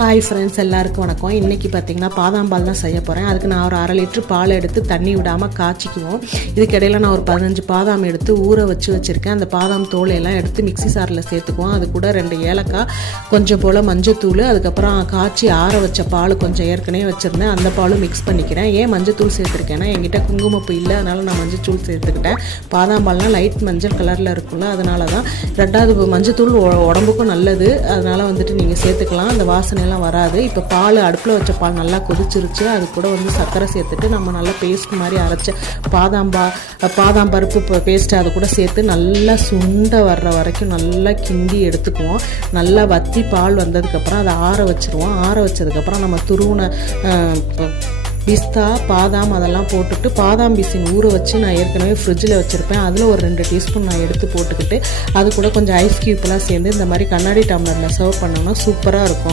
Hi friends, எல்லாருக்கும் வணக்கம். இன்றைக்கி பார்த்திங்கன்னா பாதாம் பால் தான் செய்ய போகிறேன். அதுக்கு நான் ஒரு 1/2 லிட்டர் பால் எடுத்து தண்ணி விடாமல் காய்ச்சிக்குவோம். இதுக்கிடையில் நான் ஒரு 15 பாதாம் எடுத்து ஊற வச்சுருக்கேன். அந்த பாதாம் தோலையெல்லாம் எடுத்து மிக்ஸி சாரில் சேர்த்துக்குவோம். அது கூட 2 ஏலக்காய், கொஞ்சம் போல் மஞ்சத்தூள், அதுக்கப்புறம் காய்ச்சி ஆற வச்ச பால் கொஞ்சம் ஏற்கனவே வச்சுருந்தேன், அந்த பாலும் மிக்ஸ் பண்ணிக்கிறேன். ஏன் மஞ்சத்தூள் சேர்த்துருக்கேன்னா என்கிட்ட குங்குமப்பூ இல்லை, அதனால் நான் மஞ்சத்தூள் சேர்த்துக்கிட்டேன். பாதாம் பால்னால் லைட் மஞ்சள் கலரில் இருக்கும்ல, அதனால தான். 2வது மஞ்சத்தூள் உடம்புக்கும் நல்லது, அதனால் வந்துட்டு நீங்கள் சேர்த்துக்கலாம். அந்த வாசனையெல்லாம் வராது. இப்போ பால் அடுப்பில் வச்ச பால் நல்லா கொதிச்சிருச்சு. அது கூட சர்க்கரை சேர்த்துட்டு நம்ம நல்லா பேஸ்ட் மாதிரி அரைச்ச பாதாம் பருப்பு பேஸ்ட்டு அது கூட சேர்த்து நல்லா சுண்டை வர்ற வரைக்கும் நல்லா கிண்டி எடுத்துக்குவோம். நல்லா வத்தி பால் வந்ததுக்கப்புறம் அதை ஆற வச்சுருவோம். ஆற வச்சதுக்கப்புறம் நம்ம துருவின பிஸ்தா, பாதாம் அதெல்லாம் போட்டுட்டு பாதாம் பிசின் ஊற வச்சு நான் ஏற்கனவே ஃப்ரிட்ஜில் வச்சுருப்பேன். அதில் ஒரு 2 டீஸ்பூன் நான் எடுத்து போட்டுக்கிட்டு அது கூட கொஞ்சம் ஐஸ் க்யூப்லாம் சேர்ந்து இந்த மாதிரி கண்ணாடி டம்ளரில் சர்வ் பண்ணோம்னா சூப்பராக இருக்கும்.